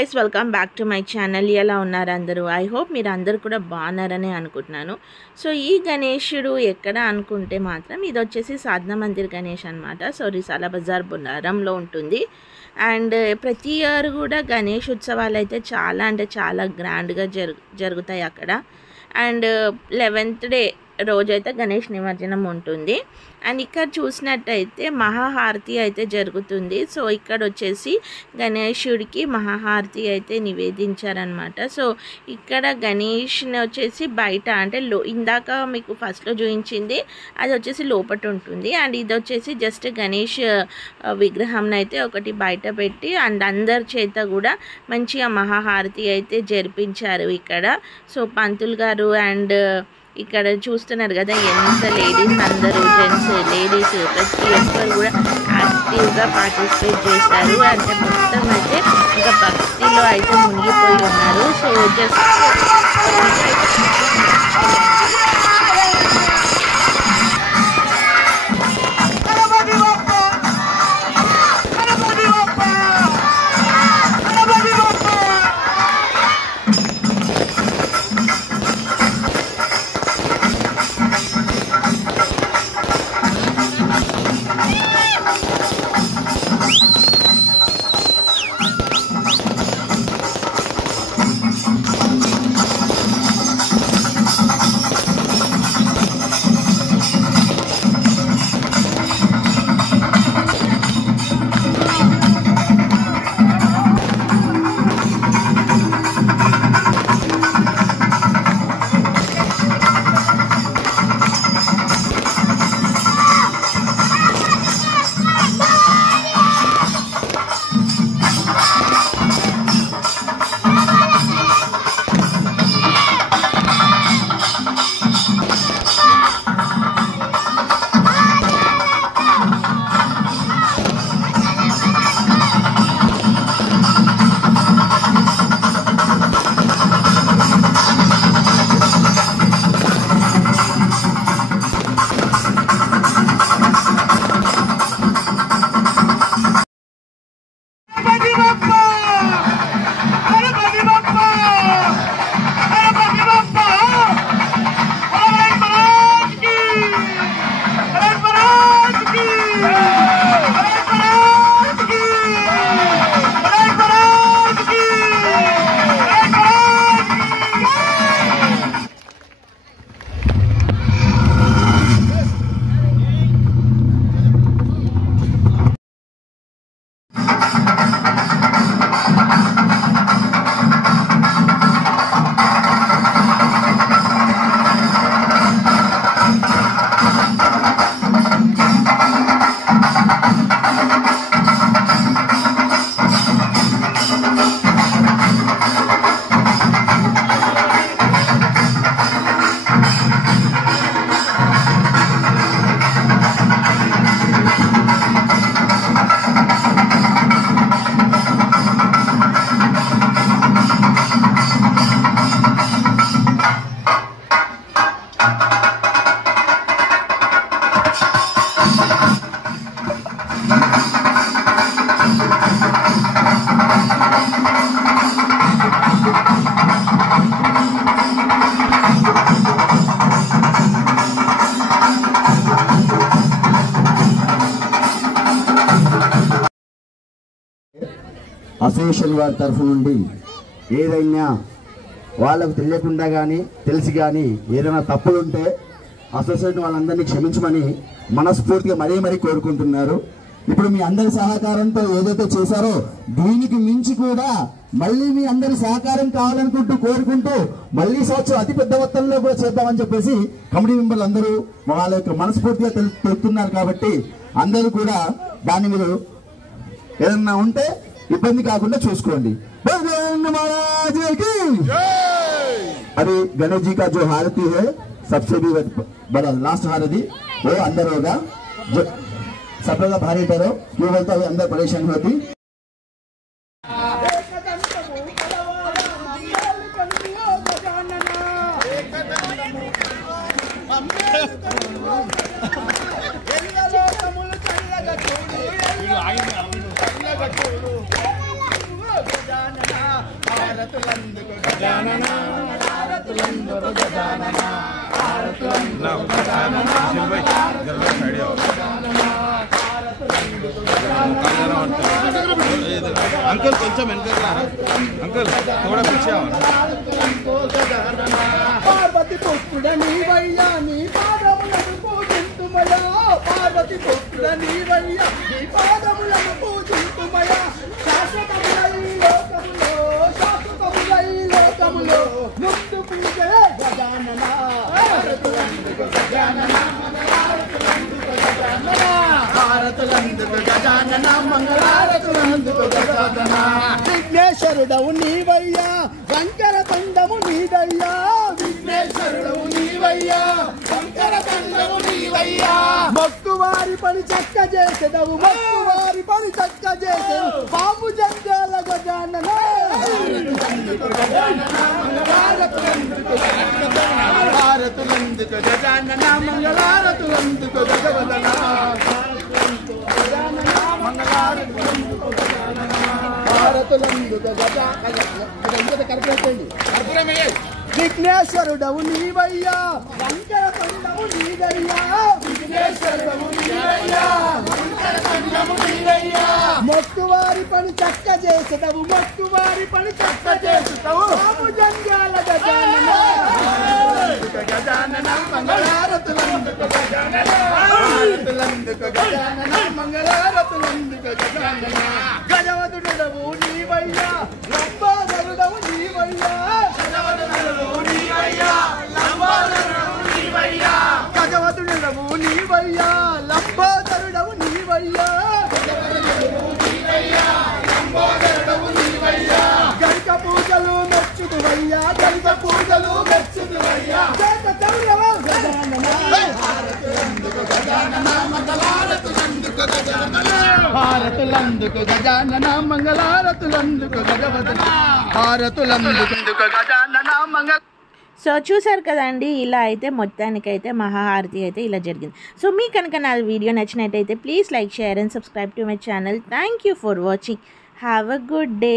Guys, welcome back to my channel. ఎలా ఉన్నారు అందరూ? ఐ హోప్ మీరు అందరూ కూడా బాగున్నారని అనుకుంటున్నాను. సో ఈ గణేశుడు ఎక్కడ అనుకుంటే మాత్రం ఇది వచ్చేసి సాధనా మందిర్ గణేష్ అనమాట. సో రిసాలా బజార్ బున్నారంలో ఉంటుంది. అండ్ ప్రతి ఇయర్ కూడా గణేష్ ఉత్సవాలు అయితే చాలా అంటే చాలా గ్రాండ్గా జరుగుతాయి అక్కడ. అండ్ 11th డే రోజైతే గణేష్ నిమజ్జనం ఉంటుంది. అండ్ ఇక్కడ చూసినట్టయితే మహాహారతి అయితే జరుగుతుంది. సో ఇక్కడ వచ్చేసి గణేశుడికి మహాహారతి అయితే నివేదించారనమాట. సో ఇక్కడ గణేష్ని వచ్చేసి బయట అంటే ఇందాక మీకు ఫస్ట్లో చూపించింది అది వచ్చేసి లోపట ఉంటుంది. అండ్ ఇది వచ్చేసి జస్ట్ గణేష్ విగ్రహంని అయితే ఒకటి బయట పెట్టి అండ్ అందరి చేత కూడా మంచిగా మహాహారతి అయితే జరిపించారు ఇక్కడ. సో పంతులు గారు అండ్ ఇక్కడ చూస్తున్నారు కదా ఎంత లేడీస్, అందరూ జెంట్స్ లేడీస్ ప్రతి ఒక్కరు కూడా యాక్టివ్గా పార్టిసిపేట్ చేస్తారు. అంటే మొత్తం అయితే ఇంకా భక్తిలో అయితే మునిగిపోయి ఉన్నారు. సో జస్ట్ అసోసియేషన్ వారి తరఫు నుండి ఏదైనా వాళ్ళకు తెలియకుండా కానీ తెలిసి కానీ ఏదైనా తప్పులుంటే అసోసియేషన్ వాళ్ళందరినీ క్షమించమని మనస్ఫూర్తిగా మరీ కోరుకుంటున్నారు. ఇప్పుడు మీ అందరి సహకారంతో ఏదైతే చేశారో దీనికి మించి కూడా మళ్ళీ మీ అందరి సహకారం కావాలనుకుంటూ కోరుకుంటూ మళ్ళీ సంవత్సరం అతి పెద్ద మొత్తంలో కూడా చేద్దామని చెప్పేసి కమిటీ మెంబర్లు అందరూ వాళ్ళ యొక్క మనస్ఫూర్తిగా తెలుపుతున్నారు. కాబట్టి అందరూ కూడా దాని మీద ఏదన్నా ఉంటే ఇబ్బంది కాకుండా చూసుకోండి. अभी गणेश जी का जो हारती है सबसे भी बड़ा लास्ट हारती वो अंदर होगा. जो सब लोग भारी करो क्यों बोलता है अंदर परेशानी होती. గజానన హారతులందుకో గజానన హారతులందుకో గజానన హారతులందుకో గజానన अंकल కొంచెం వెనకరా अंकल थोड़ा पीछे आओ పార్వతి పుత్రుడ నీవయ్యా నీ పాదములను పూజింతుమయా పార్వతి పుత్రుడ నీవయ్యా నీ పాదములను పూజింతుమయా శాశ్వతములై లోకములో ముందు పూజే గజానన హారతులందుకో గజానన హారతులందుకో గజానన మంగళారతులందుకో గజానన విఘ్నేశ్వరుడవు నీవయ్యా శంకర తండము నీదయ్యా విఘ్నేశ్వరుడవు నీవయ్యా శంకర తండము నీవయ్యా మొక్కువారి పని చక్క చేసేదవు మొక్కువారి పని చక్క చేసేవు పాము జంగాల గజానన హారతులందుకో గజానన మంగళారతులందుకో గజవదన హారతులందుకో విఘ్నేశ్వరుడవు నీవయ్యా శంకర తండము నీదయ్యా విఘ్నేశ్వరుడవు నీవయ్యా శంకర తండము నీదయ్యా మొక్కువారి పని చక్క చేసేదవు మొక్కువారి పని చక్క చేసేదవు బాబు జంగాల గజానన గజానన మంగళారతులందుకో గజానన హారతులందుకో గజానన మంగళారతులందుకో గజానన గజవదుడవు నీవయ్యా లంబోదరుడవు నీవయ్యా గజవదుడవు నీవయ్యా లంబోదరుడవు నీవయ్యా గజవదుడవు నీవయ్యా లంబోదరుడవు నీవయ్యా లంబోదరుడవు నీవయ్యా గరిక పూజలు మెచ్చుదువయ్యా గరిక పూజలు మెచ్చుదువయ్యా చేత చౌరవ గజానన హారతులందుకో గజానన మంగళారతులందుకో గజానన హారతులందుకో గజానన మంగళారతులందుకో గజవదన హారతులందుకో గజానన మంగళ. సో చూసారు కదండి, ఇలా అయితే మొత్తానికైతే మహాహారతి అయితే ఇలా జరిగింది. సో మీకు కనుక నా వీడియో నచ్చినట్టయితే please like, share and subscribe to my channel. Thank you for watching. Have a good day.